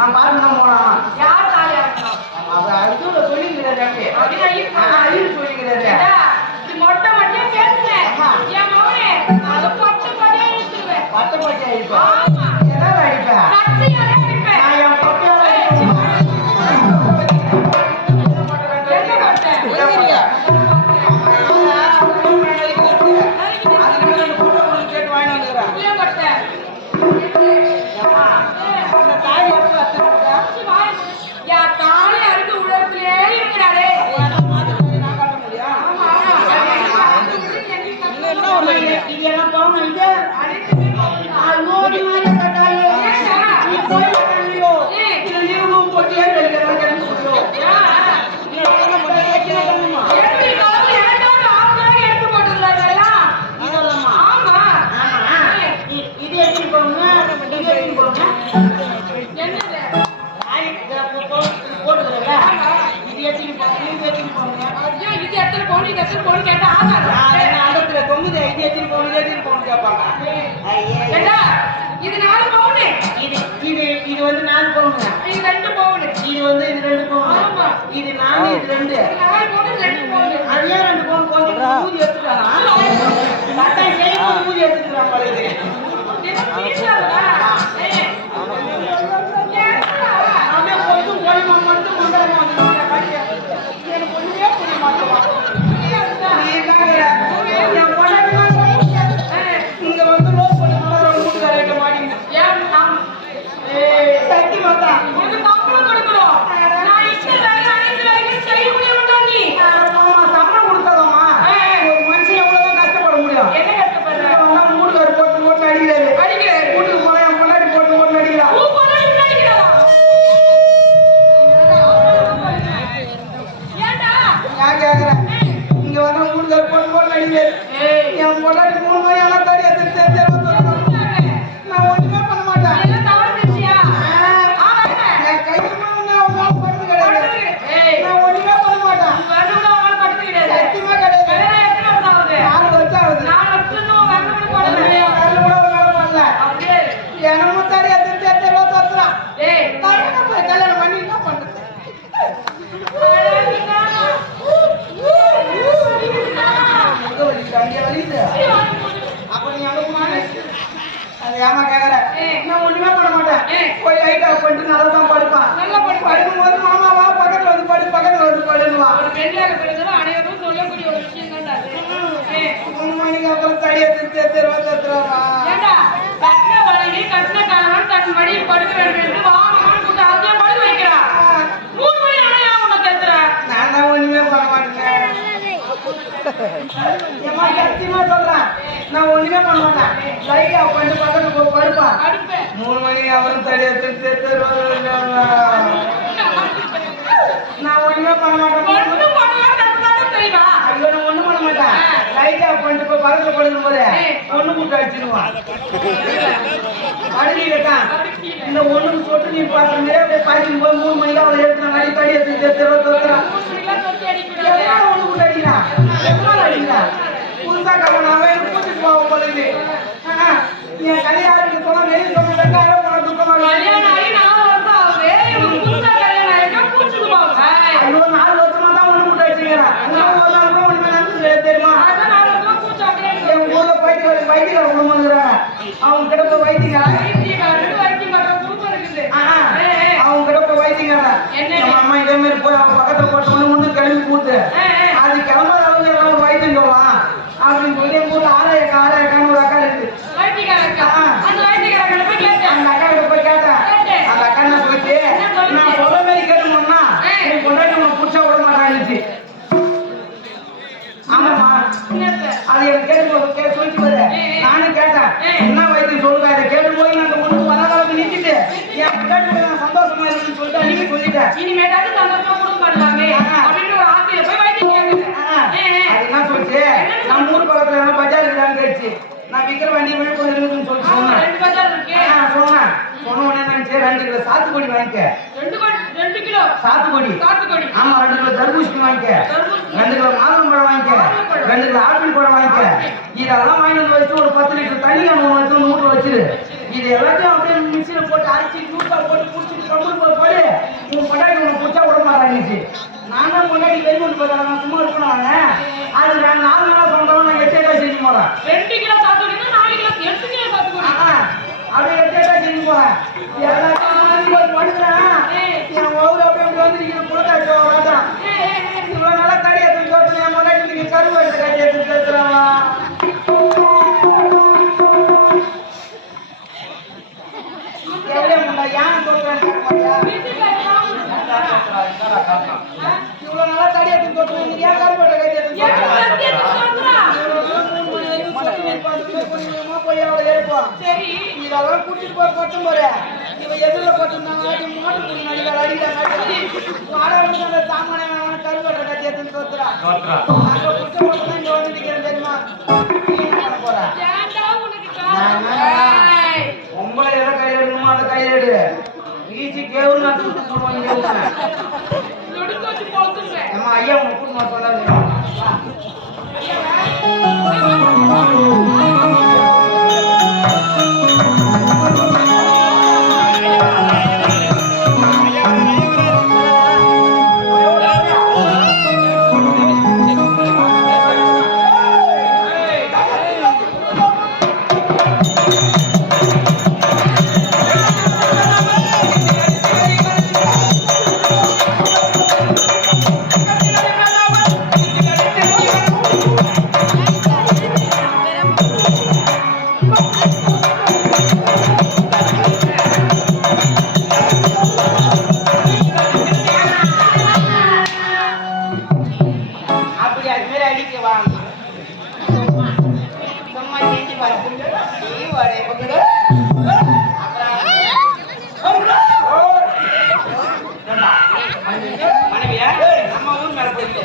நான் காரணம் போனான் Thank you. இது வந்து நாலு பவுனுங்க இது ரெண்டு பவுனு இது வந்து இது ரெண்டு பவுன் ஆமா. இது நாலு இது ரெண்டு. நாலு பவுன் ரெண்டு பவுன் அதே ரெண்டு பவுன் கொஞ்சம் ஊதி எடுத்துக்கலாம் மத்தன் செய்யும் ஊதி எடுத்துக்கலாம் பழைய சேர்த்து வந்துடுறாரா ஏண்டா கட்டின வலையில் கட்டின கணவன் தன் மடியில் படுக்க வேண்டும் என்று வாமகன் கூட்ட அதுல படுக்க வைக்கிறான் மூணு மணி ஆனா அவரும் தடி எடுத்து பறந்து படுக்கும் போது ஒண்ணு முட்டை அடிச்சிடுவான். அடிக்கிட்டான் இந்த ஒண்ணுக்கு சொட்டு நீ பாருங்க நிறைய அப்படியே பாய்க்கும் போது மூணு மணிக்கு அவளை எடுத்து அடி தடி எடுத்து தெருவ தோத்துறான் எவ்வளவு ஒண்ணு முட்டை அடிக்கிறான் எவ்வளவு அடிக்கிறான் புதுசா கல்யாணம் அவன் கூட்டிட்டு போவோம் பொழுது என் கல்யாணம் சொன்னா நெய் சொன்னா ரெண்டாயிரம் துக்கமா அவங்க கிடப்ப வைத்தியா இனிமேட்டாவது சந்தோஷமா கொடுக்க மாட்டாங்க அப்படின்னு ஒரு ஆசையில போய் வாங்கிட்டு என்ன சொல்லிச்சு. நம்ம ஊர் பக்கத்துல என்ன பஜார் இருக்குதான்னு கேட்டுச்சு. நான் விக்கிற வண்டி விழுப்புரம் இருக்குன்னு சொல்லி ரெண்டு பஜார் இருக்கு. சொன்னேன். சொன்ன உடனே நினைச்சேன் ரெண்டு கிலோ சாத்துக்குடி வாங்கிக்க. ரெண்டு ரெண்டு கிலோ. சாத்துக்குடி. சாத்துக்கொடி. ஆமா ரெண்டு கிலோ தர்பூசணி வாங்கிக்க. ரெண்டு கிலோ மாதம் பழம் வாங்கிக்க. ரெண்டு கிலோ ஆப்பிள் பழம் வாங்கிக்க. இதெல்லாம் வாங்கிட்டு வந்து வச்சு ஒரு பத்து லிட்டர் தண்ணி நம்ம வந்து நூறு வச்சிரு இது எல்லாத்தையும் அப்படியே மிக்சியில் போட்டு அரைச்சி நூற்றா போட்டு மாட்டாங்க நான் தான் பொண்டாட்டி வெளியூர் போகிறேன் நான் சும்மா இருக்கணும் அது நான் நாலு நாளாக சொந்தம் நான் எட்டு எட்டா செஞ்சு போகிறேன் ரெண்டு கிலோ சாத்துக்குடினா நாலு கிலோ எட்டு கிலோ சாத்துக்குடி அப்படியே எட்டு எட்டா செஞ்சு போகிறேன் தான். ஆ? இவ்வளோ நாளா தடி எடுத்து தோட்டம் நீங்க ஏன் எடுத்து சாத்துறா. போய் அவளை எழுப்புவான் சரி. இதெல்லாம் கூட்டிட்டு போய் கொட்டும் போற. இவ எதிரில் கொட்டிருந்தாங்க? மாட்டு குடி நடிகர் அடிக்கிறாங்க வாடகை அந்த சாமானிய வேணாம் கருவட்டை கட்டி எடுத்து தோத்துறா அங்க குச்ச போட்டு தான் இங்க வந்து நிக்கிறேன் தெரியுமா? நீ போற. உங்களை எதை கையெடுக்கணுமோ அதை கையெடு. ஈஸி கேவுன்னு போடுவாங்க மனைவியா? நம்ம ஊர் மேல போயிட்டு